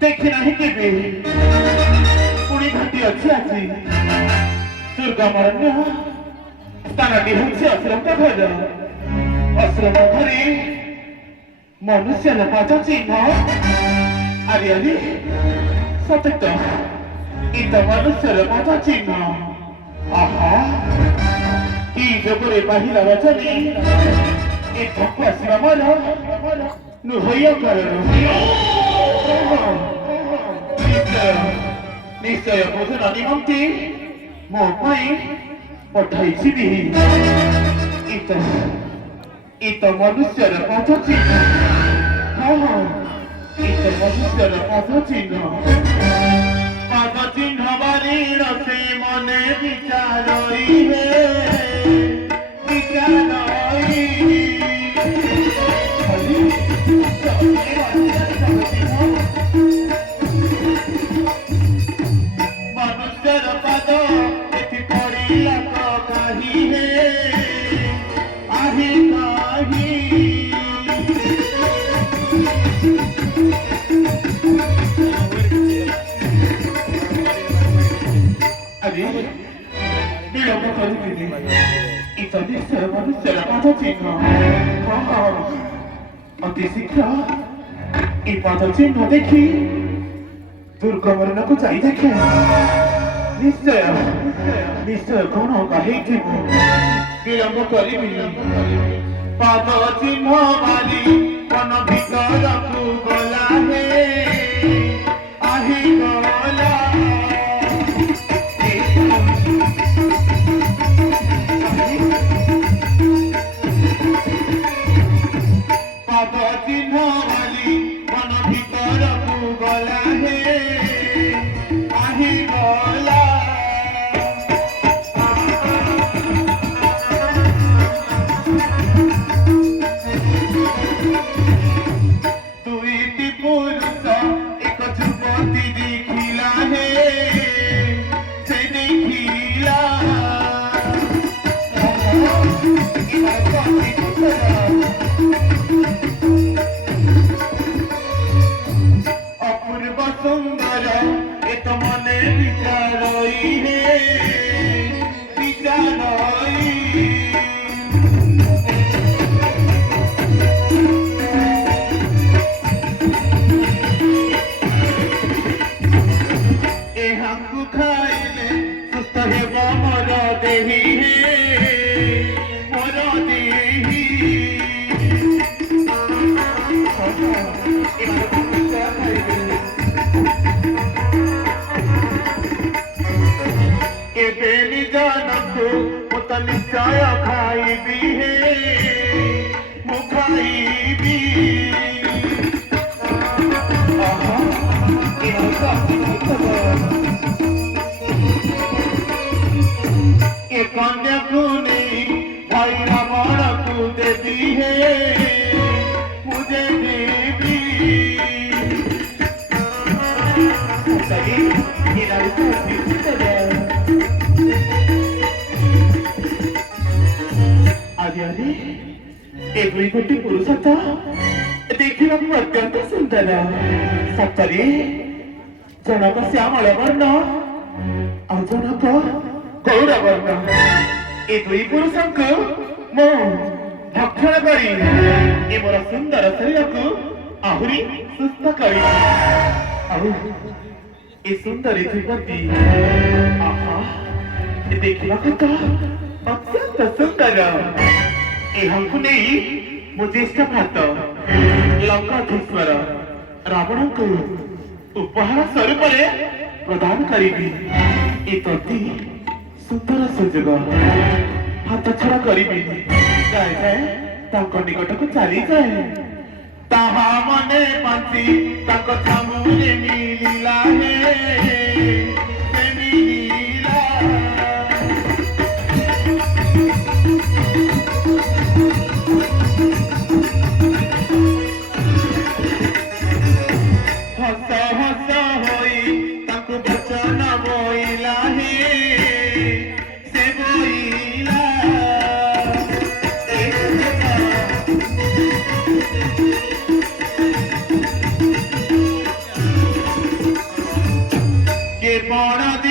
देखी नहीं केवे पुणी घाटी अच्छी आसी दुर्गा मरण्य स्थानटी होउछि आश्रम घर आश्रम घरे मनुष्य पाद चिन्ह अरे अरे सत्य तो इत मनुष्य पाद चिन्ह आहा कि जगरे बाहिला वचने ए धक्कु आसिबा मोर नुहय कारण निश्चय भोजन निमंते मो पाई पठाइछि इत मनुष्यर पाद चिन्ह हाँ इत मनुष्यर पाद चिन्ह बारी रसे मने विचारई हे विचारई मनुष्यर पद एथि पड़िला तो काही हे आही काही अरे विलंब करुनी इत निश्चय मनुष्यर पाद चिन्ह हाँ अति शीघ्र ए पाद चिन्ह देखी दुर्गमरण को जाई देखे निश्चय निश्चय कौन कहे विलंब करी पाद चिन्ह मारी मन भीतर को गला हे आही गला निश्चय खाइबी हे मुखाइबी ए कन्या को नहीं भाई रावण को देवी है मुझे देवी आदि आदि एक गोटी पुरुष था देखा अत्यंत सुंदर सतरे जनक श्यामल वर्ण और जनक गौर वर्ण ए दुई पुरुष को मो भक्षण करी ए मोर सुंदर शरीर को आहुरी सुस्थ करी ए सुंदरी युवती आहा देखा तो अत्यंत सुंदर एहांकु नहीं मो ज्येष्ठ भ्राता लंकाधीश्वर रावण को उपहार स्वरूप प्रदान करी ए तती सुंदर सुजोग हाथ छड़ा करी जाए जाए निकट को चली जाए ताहा मने पांती छामुरे मिलिला हे मिलिला हस हस होई वचन बोइला हे से बोइला ପଣ